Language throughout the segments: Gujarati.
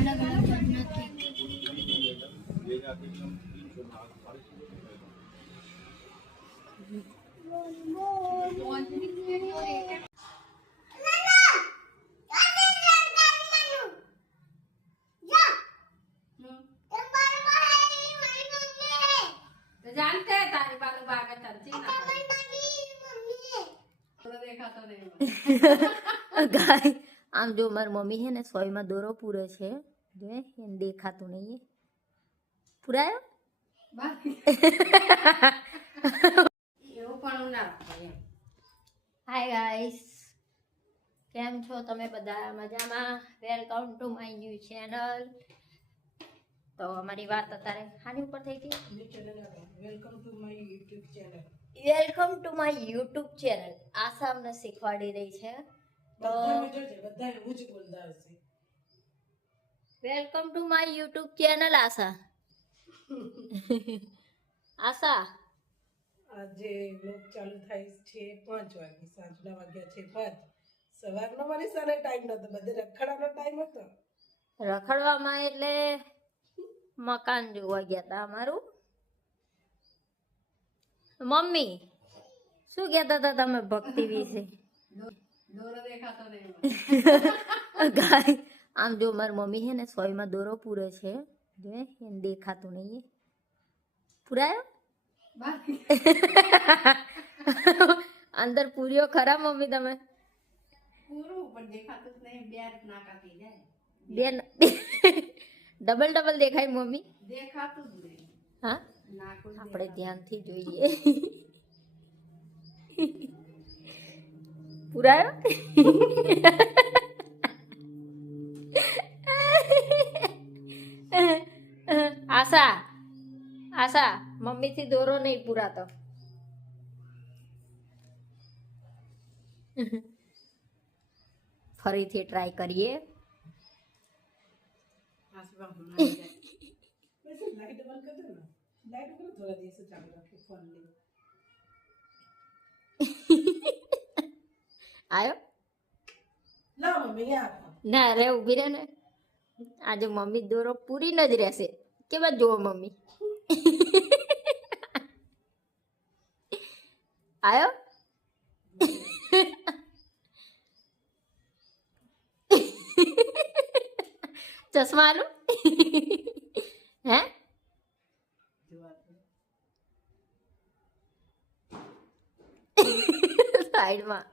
अलग अलग योजना थी। जानते हैं तारी बालू बागा चलती ना देखा तो नहीं गाय आम जो मारी मम्मी है ने सोई में दोरो पूरे छे जो એને દેખાતું નહીં પૂરાયો એવું પણ ના રાખો એમ હાય ગાઈસ કેમ છો તમે બધા મજામાં welcome to my new channel તો અમારી વાત અત્યારે આની ઉપર થઈ હતી welcome to my YouTube channel welcome to my YouTube channel Asha અમને શીખવાડી રહી છે તો બધા એવું જ બોલતા હશે welcome to my YouTube channel Asha Asha આજે વ્લોગ ચાલુ થાય છે 5 વાગે સાંજના વાગ્યા છે 5 સવારનો મારી સાને ટાઈમ નતો બધે રખડવાનો ટાઈમ હતો રખડવામાં એટલે મકાન જોવા ગયા હતા અમારું મમ્મી શું કહેતા હતા તમે ભક્તિ વિશે દોરો દેખાતો નહીં ગાય આમ જો મારી મમ્મી છે ને સોયમાં દોરો પૂરે છે જો એને દેખાતું નહીં પૂરાયો અંદર પૂર્યો ખરા મમ્મી તમે પૂરું પણ દેખાતું જ નહીં બે ના કાપી જાય બે ડબલ ડબલ દેખાય મમ્મી દેખાતું જ નહીં હા નાકું આપણે ધ્યાનથી જોઈએ પૂરાયો આશા આશા મમ્મીથી દોરો નહીં પૂરાતો ફરીથી ટ્રાય કરીએ લાઈટ બંધ કરી દો ને લાઈટ કરો થોડા દિવસો ચાલુ રાખી ફોન લઈ આયો લાવ મમ્મી આ ના રે ઊભી રહે ને આજે મમ્મી દોરો પૂરી ન જ રહેશે કેવા જુઓ મમ્મી આયો ચશ્મા આલું હે સાઈડમાં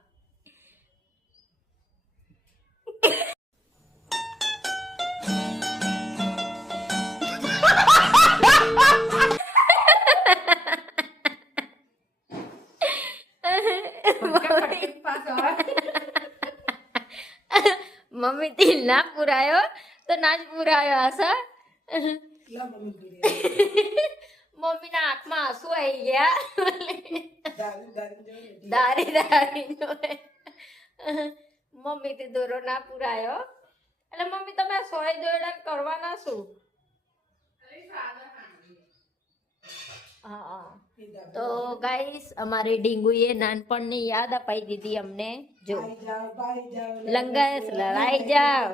મમ્મી થી ના પુરાયો તો ના જ પુરાયો આશા લાવ મમ્મી મમ્મી ના આંખમાં આંસુ આવી ગયા દારી દારી મમ્મી થી દોરો ના પુરાયો એટલે મમ્મી તમે સોય દોરડા કરવાના શું હા તો ગાઈસ અમારી ડીંગુએ નાનપણની યાદ અપાઈ દીધી અમને જો લંગસ લડાઈ જાવ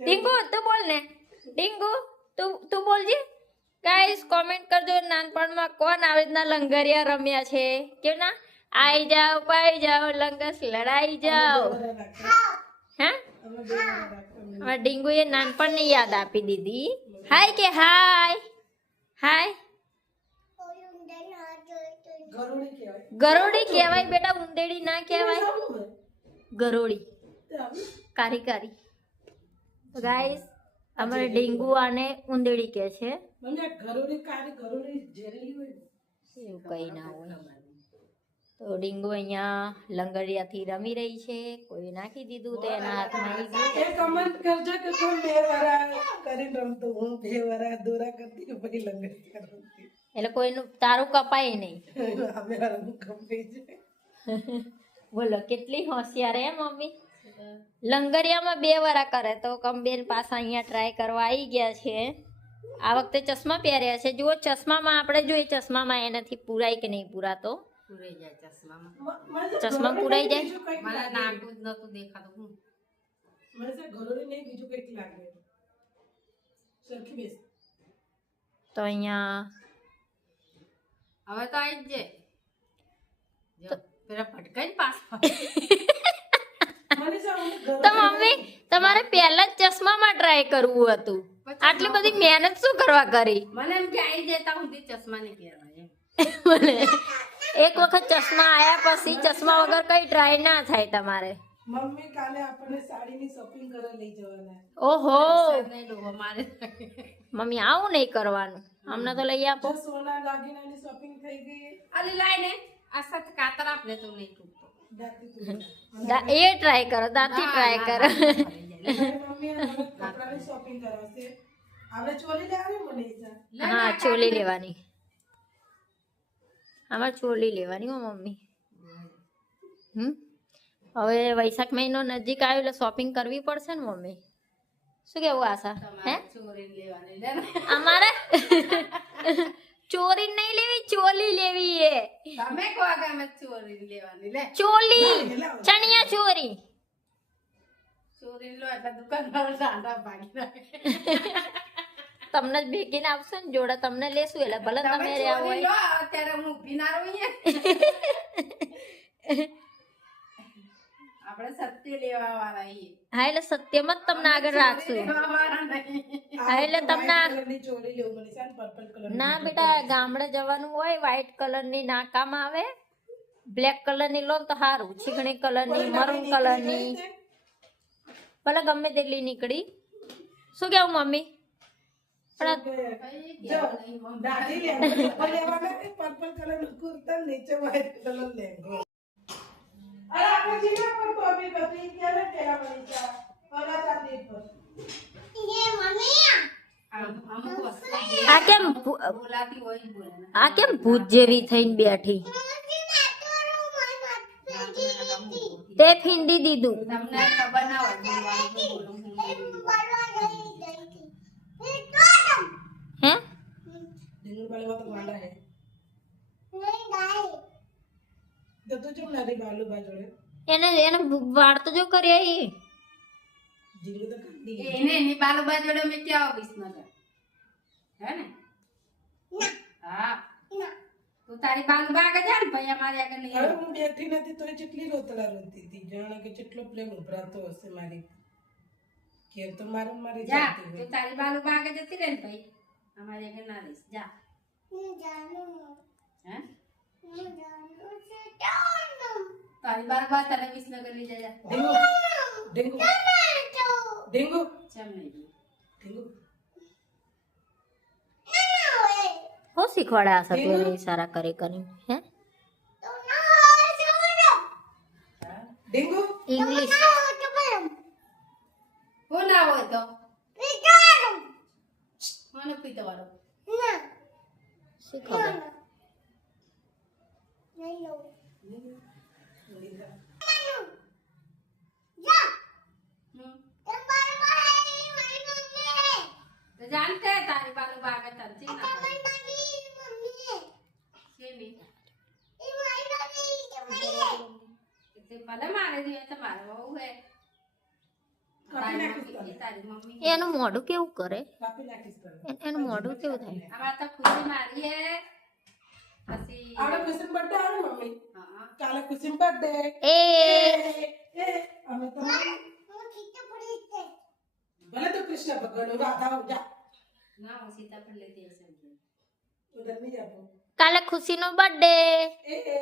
ડીંગુ તું બોલ ને ડીંગુ તું બોલજે ગાઈસ કોમેન્ટ કરજો નાનપણમાં કોણ આવી રીતના લંગરિયા રમ્યા છે કેમ ના આઈ જાવ પાઈ જાવ લંગસ લડાઈ જાવ હે હવે ડીંગુએ નાનપણની યાદ આપી દીધી હાય કે હાય હાય ગરોળી કહેવાય બેટા ઉંદેડી ના કહેવાય ગરોળી કારી કારી ગાઈસ અમારે ડીંગુ આને ઉંદેડી કહે છે મમ્મી આ ગરોળી કારી ગરોળી ઝેરેલી હોય એવું કઈ ના હોય તો ડીંગુ અહીંયા લંગડિયાથી રમી રહી છે કોઈ નાખી દીધું તો એના હાથમાં આવી ગયું એ કમેન્ટ કરજો કે કોણ બે વરા કરીને રમતો હું બે વરા દોરા કરતી કે પછી લંગડી કરતી એટલે કોઈનું તારું કપાય નહીં અમે રંગ કપાઈ છે બોલો કેટલી હોશિયાર હે મમ્મી લંગરિયામાં 2 વરા કરે તો કંબેન પાછા અહીંયા ટ્રાય કરવા આવી ગયા છે આ વખતે ચશ્મા પહેર્યા છે જુઓ ચશ્મામાં આપણે જોઈએ ચશ્મામાં એનાથી પૂરાય કે નહીં પૂરાતો પૂરાઈ જાય ચશ્મામાં ચશ્મા પૂરાઈ જાય મારા નાક જ નતું દેખાતું હું મને ગરોળી નહીં બીજું કંઈક લાગે સરખી બેસ. તો અહીંયા હવે તો આવી જ જે પેલા ફટકાઈ પાસ મનીષા, હું ઘરે તો મમ્મી તમારે પહેલા જ ચશ્મામાં ટ્રાય કરવું હતું. આટલી બધી મહેનત શું કરવા કરી? મને એમ કે આવી જતા સુધી ચશ્મા નહીં પહેરવા બોલે, એક વખત ચશ્મા આયા પછી ચશ્મા વગર કઈ ટ્રાય ના થાય તમારે. મમ્મી કાલે આપણને સાડીની શોપિંગ કરવા લઈ જવાના. ઓહો નહીં ડોહો મારે મમ્મી આવું નહીં કરવાનું, અમને તો લઈ આપો. જો સોના દાગીનાની શોપિંગ થઈ ગઈ. અરે લાઈ ને આ સાથ કાતર આપને તો નહીં તૂટતો દાતી તું. એ ટ્રાય કરો, દાંતી ટ્રાય કરો. મમ્મી કપડાની શોપિંગ કરાવશે. આપણે ચોલી લેવાની મનીષા. હા ચોલી લેવાની, આમાં ચોલી લેવાની હો મમ્મી. હવે વૈશાખ મહિનો નજીક આવ્યો એટલે શોપિંગ કરવી પડશે ને મમ્મી. શું કેવું આશા? હે ચોરી લેવાની લે ને. અમારે ચોરી નહીં લેવી, ચોલી લેવી એ. તમે કહો કે અમે ચોરી લેવાની લે ચોલી, ચણિયા ચોરી. ચોરી લો એટલે દુકાનવાળો સાંડા ભાગી રાખે. તમને જ ભેગીને આપશે ને જોડે, તમને લેશું એટલે ભલે તમે તમે રહ્યા ચોરી હોય. લો અત્યારે હું ઊભી ના રહું અહીંયા. આપણે સત્ય લેવા વાળા છીએ. હા એટલે સત્યમાં જ તમને આગળ રાખશું. લેવા વાળા નહીં. હા એટલે તમને White કલરની ચોલી લેવું મનીષા ને પર્પલ કલર. ના બેટા, ગામડે જવાનું હોય, વ્હાઈટ કલરની ના કામ આવે, બ્લેક કલરની લો ને તો સારું. ચીકણી કલરની, મરૂન કલરની, ભલે ગમે તેટલી નીકળી. શું કેવું મમ્મી? પણ કઈ જો કહેવું નહીં મમ્મી. દાઢી લેવા લેવાના પર્પલ કલરનું કુર્તા નીચે વ્હાઈટ કલર લેંગો. અરે આપણે જીના પર ટોપી હતી ક્યારે તેરા મનીષા ઓલા ચાંદી પર. અમુક વસ્તુ આ કેમ બોલાતી હોય જ બોલે ને. આ કેમ ભૂત જેવી થઈને બેઠી? તે ફીંડી દીધું. તમને ખબર ના હોય બોલવાનું તો બોલું હું હે ડીંગુ બાલવા તો વાંડા હે. તો તું ચમ નારી બાલુ બા જોડે. એને એને વાળ તો જો કર્યા ઈ. ડીંગુ તો કાઢી ગઈ. એને એની બાલુબા જોડે મેં ક્યાં આવીશ નજર હે ને હા તું તારી બાલુબા આગળ જા ને ભાઈ અમારી આગળ નહીં હવે આવ. હું બેઠી નથી તોય કેટલી રોતડા રોતી હતી. જાણે કે કેટલો પ્રેમ ઉભરાતો હશે મારી. કે તો મારું ને મારી જા જાતી હોય. તું તારી બાલુબા આગળ જતી રહે ને ભાઈ અમારી આગળ ના રહીશ જા હે તારી બાલુબા તને વિસનગર લઈ જાય ડીંગુ ડીંગુ ડીંગુ ચમ નહીં ગઈ. ડીંગુ હો શીખવાડે આ સાથે સારા કરે કરી. હે ડીંગુ ઇંગ્લિશ હું ના હોય તો મને પીતો વાળો શીખવાડે. તો જાણતે તારી બાલુબા આગળ તરતી ના પડે. શેની? તે ભલે મારે જોઈએ તો મારે બહુ હે કાપી નાખીશ તારી તને. તારી મમ્મી એનું મોઢું કેવું કરે? કાપી નાખીશ તને. એનું મોઢું કેવું થાય? આમાં તો ખુશી મારી હે પછી આપણે કુસુમ બર્થડે આવે ને મમ્મી. હા કાલે કુસુમ બર્થડે. એ અમે તો ભલે તો કૃષ્ણ ભગવાન રાધા જા ના હું સીતાફળ લેતી હશે ઉધર નહીં આપો. કાલે ખુશીનો બર્થડે. આજે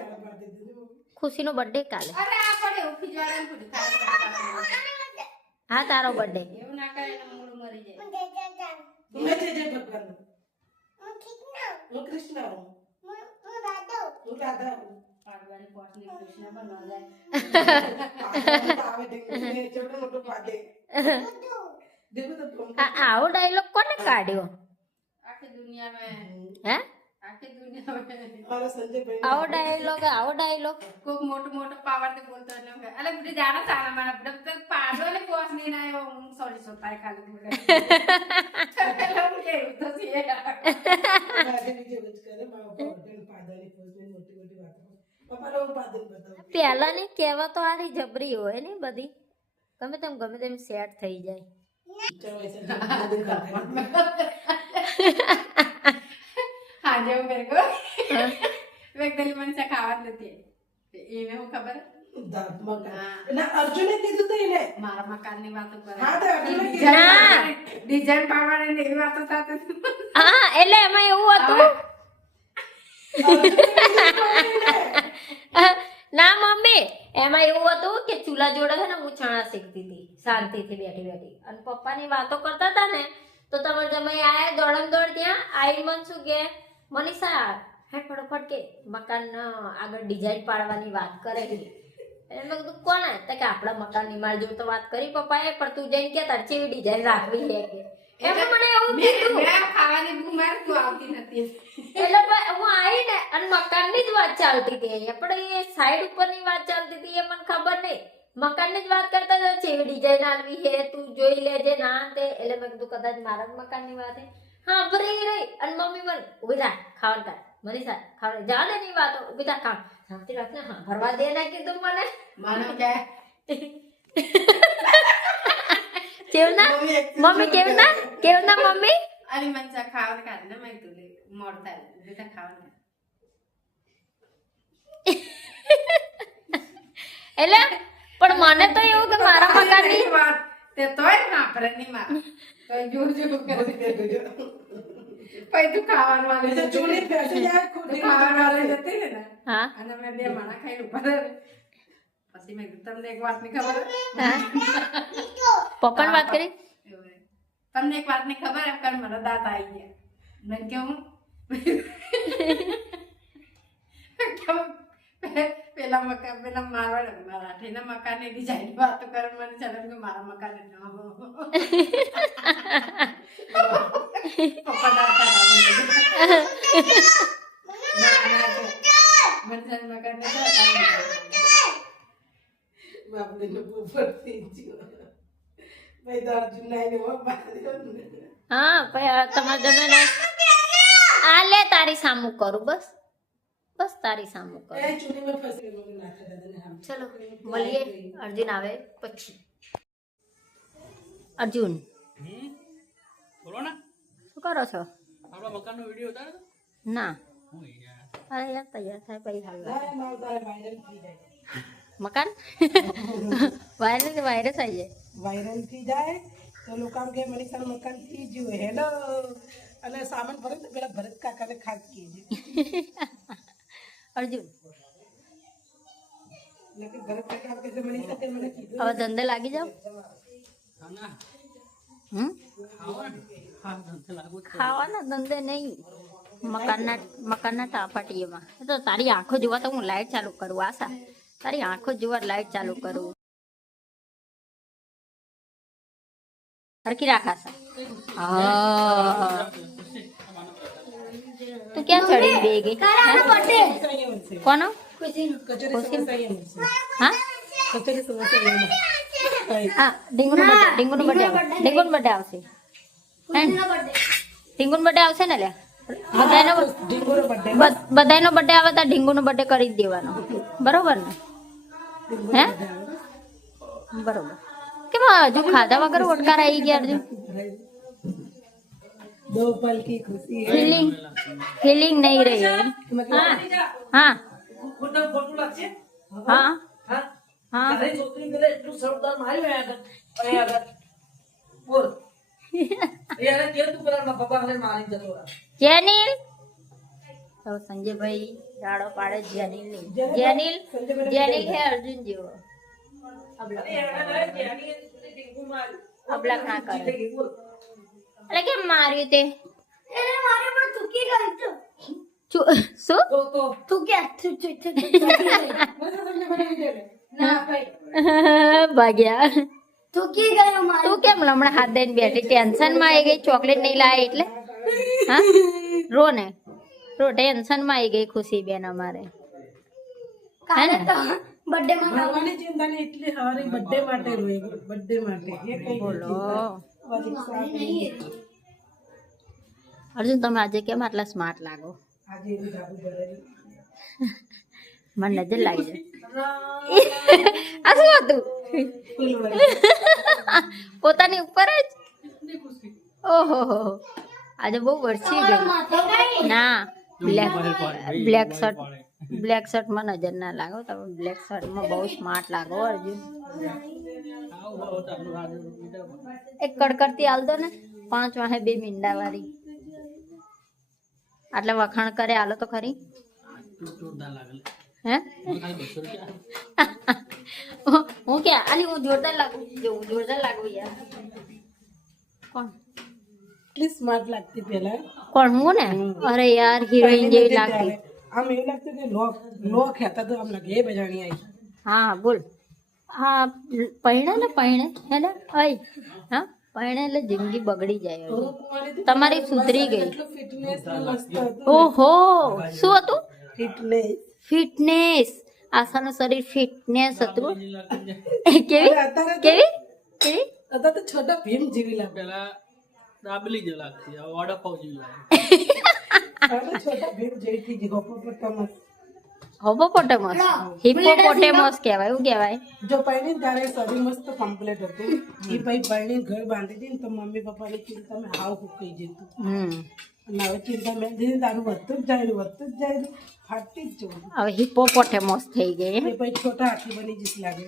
રાધા પાડી દીધું. ખુશીનો બર્થડે કાલે. અરે આ પડે ઉઠી જવાના ને ખુદ ખાવા હા તારો બર્થડે. એવું ના કરે ને મૂળ મરી જાય તમે જય ભગવાન. હું કૃષ્ણ હું. હું રાધા હું. પાડવાની પોટની કૃષ્ણ બનવા જાય આવે ડીંગુ છોટો મોટો પાડે. ડીંગુ તો ફોન આવો ડાયલોગ કોને કાઢ્યો? આખી દુનિયામાં હે આખી દુનિયામાં મારા સંજયભાઈ આવો ડાયલોગ કોક મોટો મોટો પાવર થી બોલતો એટલે અલે બુઢી જાણે સારા મારા બુઢા પાડો ને પોસ નહીં ના આવ્યો હું સોરી સોતાય ખાલી બોલે હું કેવું તો છે આજે બીજે વચ કરે મારા હોટેલ પાદાની પોસ્ટની મોટી મોટી વાતો. પપ્પાનો હું પાદન બતાવું. પહેલાની કહેવતો આરી જબરી હોય ને બધી, ગમે તેમ સેટ થઈ જાય. चलो ऐसे दिन खाते હા જેવું મેરે કો વેગદલી મને ખાવા જ નથી એને હું ખબર दांत मकान ना अर्जुने કીધું તો એને મારા મકાનની વાતો કરે હા તો અર્જુને ના. ડિઝાઇન પાડવાની ને એવી વાતો થતી હા એટલે એમાં એવું હતું ના મમ્મી એમાં એવું હતું કે ચૂલા જોડે છે ને હું ચણા શીખતી હતી શાંતિથી બેઠી બેઠી અને પપ્પાની વાતો કરતા હતા ને તો તમારે જમાઈ આયા દોડમ દોડ ત્યાં આઈ મન શું કે મનીષા હે ફટોફટ કે મકાન આગળ ડિઝાઇન પાડવાની વાત કરે છે એટલે મેં કીધું કોને તો કે આપણા મકાન નિમાળ જેવું તો વાત કરી પપ્પાએ પણ તું જઈને કે તાર ચેવી ડિઝાઇન રાખવી છે કે એમાં મને એવું કીધું મેં ખાવાની ભૂખ મારે તું આવતી નથી એટલે હું આવી ને અને મકાનની જ વાત ચાલતી હતી અહીંયા પણ એ સાઈડ ઉપરની વાત ચાલતી હતી એ મને ખબર નહીં મકાનની જ વાત કરતા હતા ચેવી ડિઝાઇન આલવી છે તું જોઈ લેજે ના તે એટલે મેં કીધું કદાચ મારા જ મકાનની વાત છે હા ભરી રહી અને મમ્મી મને ઉભી થા ખાવાનું કર મનીષા ખાવા જા ને ની વાતો ઉભી થા ખાવ શાંતિ રાખને હા ભરવા દે ને કીધું મને માનો કે કેવના મમ્મી કેવના મમ્મી અરે મને ખાવાનું કાઢે ને મેં તું મોડ થાય બેટા ખાવાનું એટલે પણ મને તો એવું કે મારા મકાનની વાત તે તોય સાંભળે નહીં મારા તો જો કરે પછી તું ખાવાનું વાળી तो चूड़ी पैसे यार खुद તું ખાવાનું વાળી જતી ને હા અને મેં બે માણા ખાઈને ઉભા રહે પછી મેં કીધું તમને એક વાતની ખબર હા પપ્પાની વાત કરી એવું હે. તમને એક વાતની ખબર એમ કર મારા દાંત આવી ગયા મેં કેવું પેલા મકાન પેલા મરાઠીના મકાનની ડિઝાઇન વાતો કરે મને ચાલે કે મારા મકાન પપ્પા દાતા મકાન बाप ने ऊपर थी भाई तो अर्जुन नहीं ने वो बात હા પછી તમારે જમે આ લે તારી સામું કરું બસ તારી સામું કરું ए चूड़ी में फंस गए लोग नाचे दादा ने हम ચલો મળીએ અર્જુન આવે પછી અર્જુન બોલો ને શું કરો છો આપણા મકાનનો વિડિયો ઉતારો તો ના હું યાર અરે યાર તૈયાર થાય પછી હાલ ना ना उतारे वायरल थी जाए મકાન વાયરસ વાયરસ આવી જાય વાયરલ થઈ જાય તો લોકો આમ કે મનીષાનું મકાન થઈ ગયું હેલો અને સામાન ભરે તો પેલા ભરત કાકાને ખાસ કહેજે અર્જુન એટલે ભરત કાકા આમ કહેશે મનીષા તે મને કીધું હવે ધંધે લાગી જાવ ખાના હમ હા ધંધે લાગુ જ ખાવાના ધંધે નહીં મકાનના ટાપાટીએમાં તો તારી આંખો જોવા તો હું લાઈટ ચાલુ કરું આશા તારી આંખો જોવા લાઈટ ચાલુ કરું હરકી રાખ આશા હા તું ક્યાં ચડી બે ગઈ કોનો કચોરી સમોસા હા હા ડીંગુનો બર્થડે આવશે ડીંગુનો બર્થડે આવશે ને લે બધાનો બર્થડે આવે તો ઢીંગુનો બર્થડે કરી જ દેવાનો બરોબર ને હે બરોબર કેમ હજુ ખાધા વગર ઓટકાર આવી ગયા અર્જુન दो पल की खुशी है ફિલિંગ નહીં રહી હા હા ફોટો લાગશે હા હા હા અરે છોકરી પેલા એટલું સરદાર માર્યો અહીંયા આગળ બોલ યાર કે તું પેલા પપ્પા ને મારી જતો રહા જેનિલ તો સંજયભાઈ રાડો પાડે જેનિલ હે અર્જુન જેવો અબલક ના કરે એટલે કેમ માર્યું તે શું ભાગ્યા તું કેમ હમણાં હાથ દઈને બેઠી ટેન્શન માં આવી ગઈ ચોકલેટ નહીં લાય એટલે હા રો ને રો ટેન્શન માં આવી ગઈ ખુશી બેન અમારે હે ને ભગવાનની ચિંતા ને એટલી હારી બર્થડે માટે રોઈ બર્થડે માટે એ કઈ બોલો આજે અર્જુન તમે આજે કેમ આટલા સ્માર્ટ લાગો એવું ધાબુ ભરાયું મને નજર લાગી જાય આ શું હતું પોતાની ઉપર જ ઓહો આજે બહુ વરસી ગઈ ના બ્લેક શર્ટમાં નજર ના લાગો તમે બ્લેક શર્ટમાં બહુ સ્માર્ટ લાગો અર્જુન એક કડકડતી હાલ દો ને 5 વાહે 2 મીંડા વાળી આટલે વખાણ કરે હાલો તો ખરી હે હું ક્યાં આલી હું જોરદાર લાગુ યાર કોણ એટલી સ્માર્ટ લાગતી પેલા કોણ હું ને અરે યાર હિરોઈન જેવી લાગતી આમ એવું લાગતું કે લોક હતા તો આમ લાગે એ બજાણી આવી હા બોલ હા પૈણે હે ને અય હા પૈણે એટલે જિંદગી બગડી જાય હવે. તમારી સુધરી ગઈ ફિટનેસ મસ્ત હતું ઓહો શું હતું ફિટનેસ ફિટનેસ આશાનું શરીર ફિટનેસ હતું કેવી અત્યારે કેવી કેવી અત્યારે તો છોટા ભીમ જેવી લાગે પેલા દાબેલી જ લાગતી હવે વડાપાવ જેવી લાગે હવે છોટા ભીમ જેવી થઈ ગઈ હોપોપોટામસ હોપોપોટેમસ હિપોપોટેમસ કહેવાય એવું કહેવાય જો પહેલી ત્યારે શરીર મસ્ત કમ્પ્લીટ હતું એ પછી પહેલી ઘર બાંધી હતી ને તો મમ્મી પપ્પાની ચિંતા મેં હાવ ફૂકાઈ જતું અને હવે ચિંતા મેં દીધી તારું વધતું જ જાય ફાટતી જ જવું હવે હિપોપોટેમસ થઈ ગઈ એ પછી છોટા હાથી બની જઈશ લાગે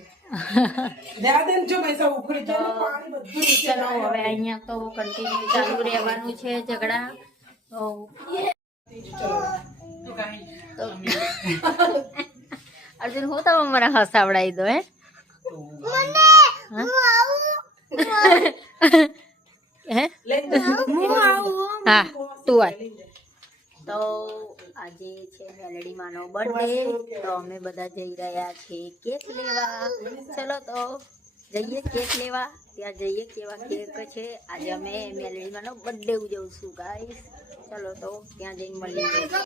દાદા જો પૈસા ઉખડી જાય ને પાણી બધું નીચે ચલો હવે અહીંયા તો કન્ટિન્યુ ચાલુ રહેવાનું છે ઝઘડા તો અર્જુન હું તમે મને હસાવડાવી દો હે હા તું આય તો આજે છે મેલડીમાંનો બર્થડે તો અમે બધા જઈ રહ્યા છીએ કેક લેવા ચલો તો જઈએ કેક લેવા ત્યાં જઈએ કેવા કેક છે આજે અમે મેલડીમાંનો બર્થડે ઉજવશું ગાઈસ ચલો તો ત્યાં જઈને મળીએ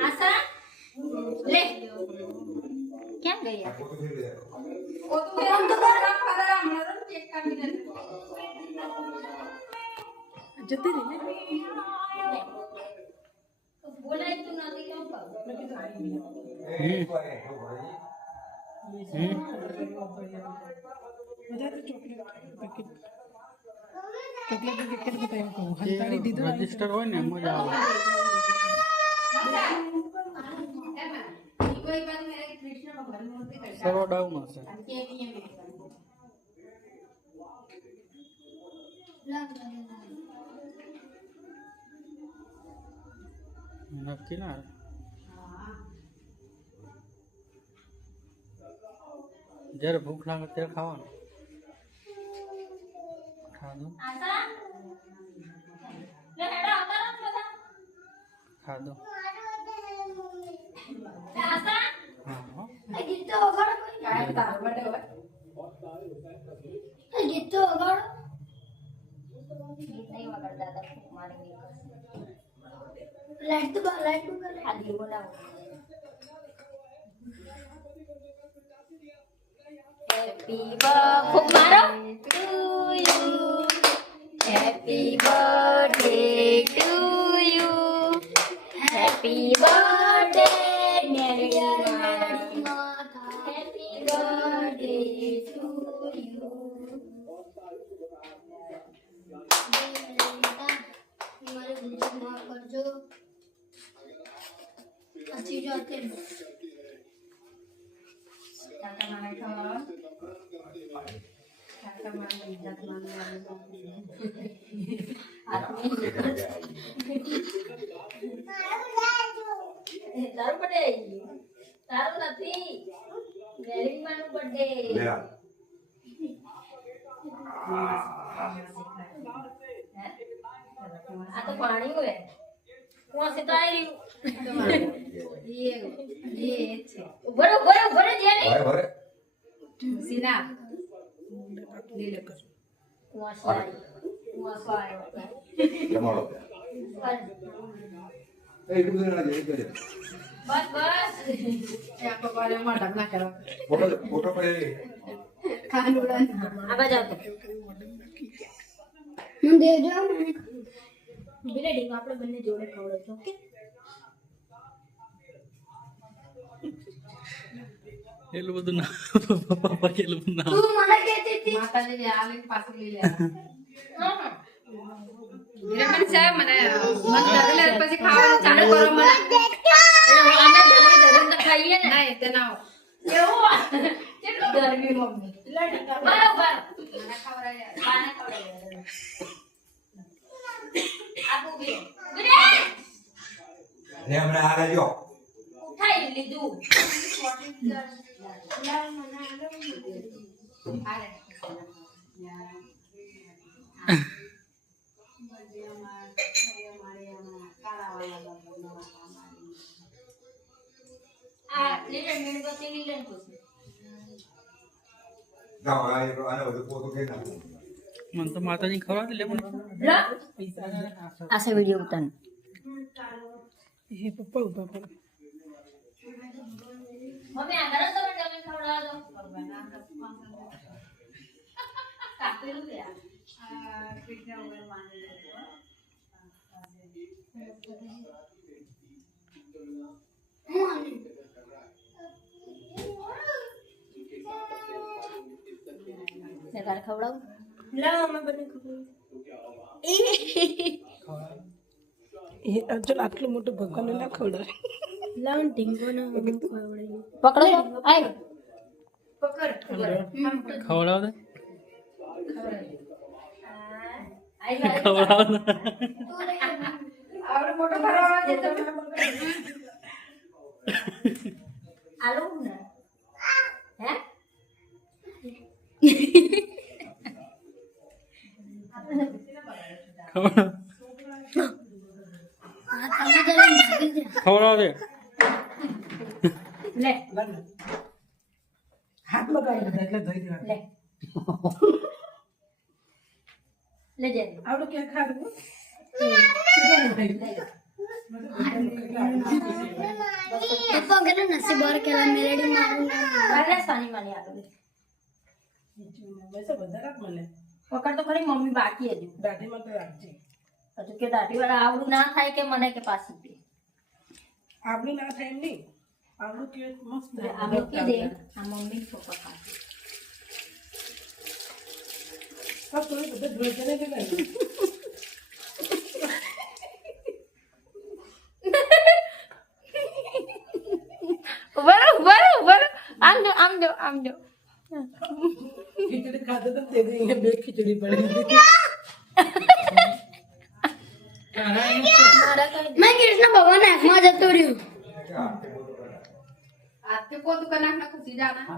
આશા લે ક્યાં ગયા જતી રહી બોલાય તું નથી કેમ રજીસ્ટર હોય ને મજા આવે સર્વર ડાઉન હશે નક્કી ના જ્યારે ભૂખ લાગે ત્યારે ખાવાનું. ખાધું આશા લે હેડા આવતા રહો બધા. ખાધું. આશા હા હો. આ ગીત તો વગાડો કોઈ. કાંઈ તારો બર્થડે હોય આ ગીત તો વગાડો. ગીત નહીં વગાડતા હતા મારી ગીત. લાઈટ તો ખાલી બોલાવો. હેપી બર્થડે મારો to you. Happy birthday to you. Happy birthday મેરી માતા. Happy birthday to you. हमारे गुरुजी माफ करजो अच्छी जाते કાકા મને ખબર કાકા મને ઇજ્જત માનવાનું તારું બર્થડે તારું નથી મેરી માનું બર્થડે. આ તો પાણી હોય કોણ છે તો આવી એ છે ભરો ભરો ભરો જેની સીના બસ બસ ત્યાં પપ્પાને મોઢા ના કરો આ બાજુ આવતો हम दे दो બિલેડી આપણે બંને જોડે ખવડાવજો ઓકે. એટલું બધું ના પપ્પા એટલું બધું ના. तू मना कहती थी માતાજી આલીને પાછું લઈ લેવા મને સાહેબ મને મને પછી ખાવાનું ચાલુ કરો મને અમે ધરમી ધરમ તો ખાઈએ ને નહીં તે ના એવું કેટલું ગરમી મમ્મી બરાબર મને ખવડાવી પાને ખવડાવી આપું બે ગુરે ઉઠાઈ લીધું. આ લીલન મીણબત્તી લીલન પૂછે મને તો માતાજી ખવડાવી લે પણ આસે વિડિયો ઉતાર એ પપ્પા ઉભા કરો. મમ્મી આ ગરમ તમે તમે ખવડાવો દો કાપેલું લે સરકાર ખવડાવું लाओ मैं बने खबर એ અર્જુન આટલું મોટું ભગવાન ના ખવડાવે. लाओ टिंगो ना हम खवड़े પકડો આય પકડ ખવડાવ દે. આય ખવડાવ દે. આવડે મોટો ભરવા દે તમે આલુ ને હે ખવડાવ. ખવડાવ દે. લે હાથમાં કાઢી દીધા એટલે ધોઈ દેવા. લે લે જે આવડું ક્યાં ખાધું? पापा कहना नसीब और केला मेलेडी मारूंगा બારે સાની માની આલુ વૈસે વધારે આપ મને પકડ તો ખરી મમ્મી બાકી હજુ દાઢીમાં તો રાખજે. હજુ કે દાઢી વાળા આવડું ના થાય કે મને કે પાછી દે આવડું ના થાય એમ નહીં. આવડું કેવું મસ્ત આ મૂકી દે આ મમ્મી પપ્પા ખાશે હા તો બધા ધોઈ કરે છે ને. બરોબર આમ જો ખીચડી ખાધો તો તે દી બે ખીચડી પડી मैं कृष्ण भगवान आँख में जतो रही હાથથી પોતું કરી નાખ ને ખુશી જાના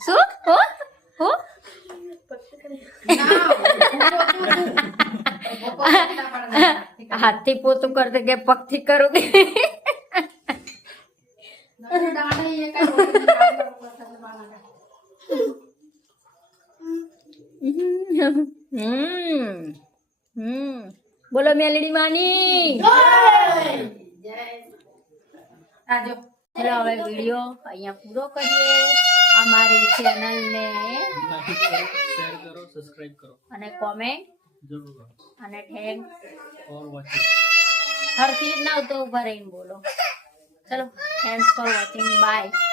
શું હો હો ના પોતું હાથથી પોતું કરતે કે પગથી કરું કે દાડા એ કઈ રોટી કામ કરવું પડશે બાના બોલો મેલડી માની આજો ચલો હવે વિડીયો અહીંયા પૂરો કરીએ અમારી ચેનલને લાઈક કરો શેર કરો સબસ્ક્રાઇબ કરો અને કોમેન્ટ જરૂર કરો અને થેન્ક્સ ફોર વોચિંગ હરખી રીતના આવતો ઉભા રહીને બોલો ચલો થેન્ક્સ ફોર વોચિંગ બાય